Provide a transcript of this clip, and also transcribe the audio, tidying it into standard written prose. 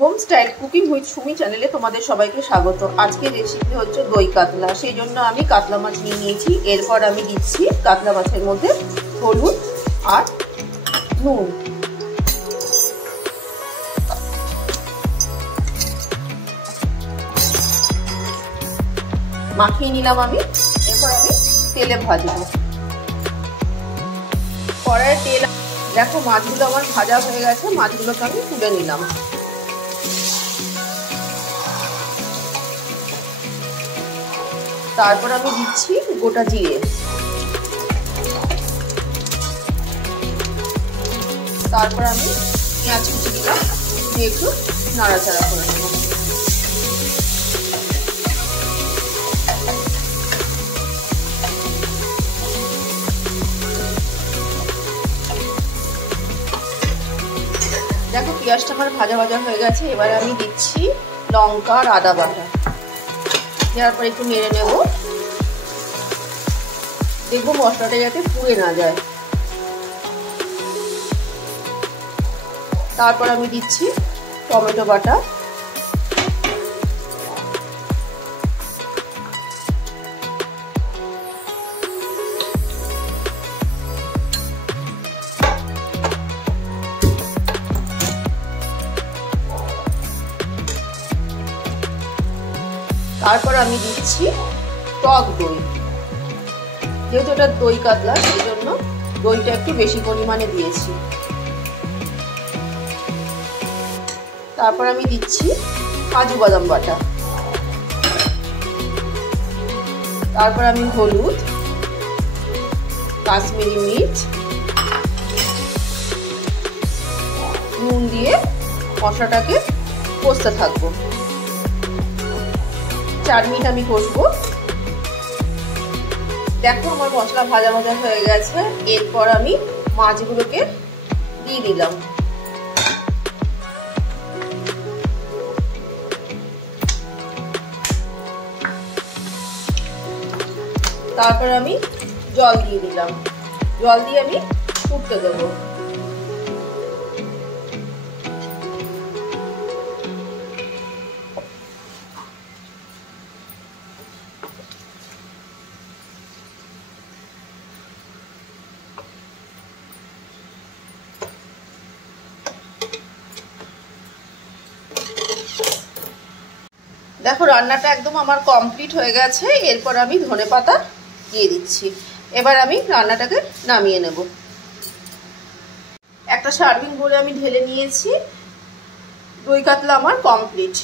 Home style cooking with Sumi চ্যানেলে তোমাদের সবাইকে স্বাগত। আজকের রেসিপি হচ্ছে দই কাতলা। সেই জন্য আমি কাতলা মাছ নিয়ে নিয়েছি। এরপর আমি দিচ্ছি কাতলা মাছের মধ্যে হলুদ আর নুন। মাখিয়ে নিলাম আমি। এরপর আমি তেলে ভাজবো। কড়াইয়ে তেল, দেখো মাছগুলো আমার ভাজা হয়ে গেছে। মাছগুলোকে আমি তুলে নিলাম। তারপর আমি দিচ্ছি গোটা জিরে, তারপর আমি পেঁয়াজ কুচি দিলাম, দিয়ে একটু নাড়াচাড়া করে নেব। দেখো পেঁয়াজটা আমার ভাজা ভাজা হয়ে গেছে। এবার আমি দিচ্ছি লঙ্কা আর আদা বাটা, দেওয়ার পর একটু নেড়ে নেব। দেখবো মশলাটা যাতে পুড়ে না যায়। তারপর আমি দিচ্ছি টমেটো বাটা, তারপর আমি দিচ্ছি টক দই। যেহেতু এটা দই কাতলা, সেই জন্য দইটা একটু বেশি পরিমাণে দিয়েছি। তারপর আমি দিচ্ছি কাজু বাদাম বাটা, তারপর আমি হলুদ, কাশ্মীরি মির্চ, নুন দিয়ে মশলাটাকে কষতে থাকবো। 4 মিনিট আমি কষবো। দেখো আমার মশলা ভাজা ভাজা হয়ে গেছে। এরপর আমি মাছগুলোকে দিয়ে দিলাম। তারপর আমি জল দিয়ে দিলাম। জল দিয়ে আমি ফুটতে দেবো। দেখো রান্নাটা একদম আমার কমপ্লিট হয়ে গেছে। এরপর আমি ধনেপাতা দিয়ে দিচ্ছি। এবার আমি রান্নাটাকে নামিয়ে নেব। একটা সার্ভিং বলে আমি ঢেলে নিয়েছি। দই কাতলা আমার কমপ্লিট।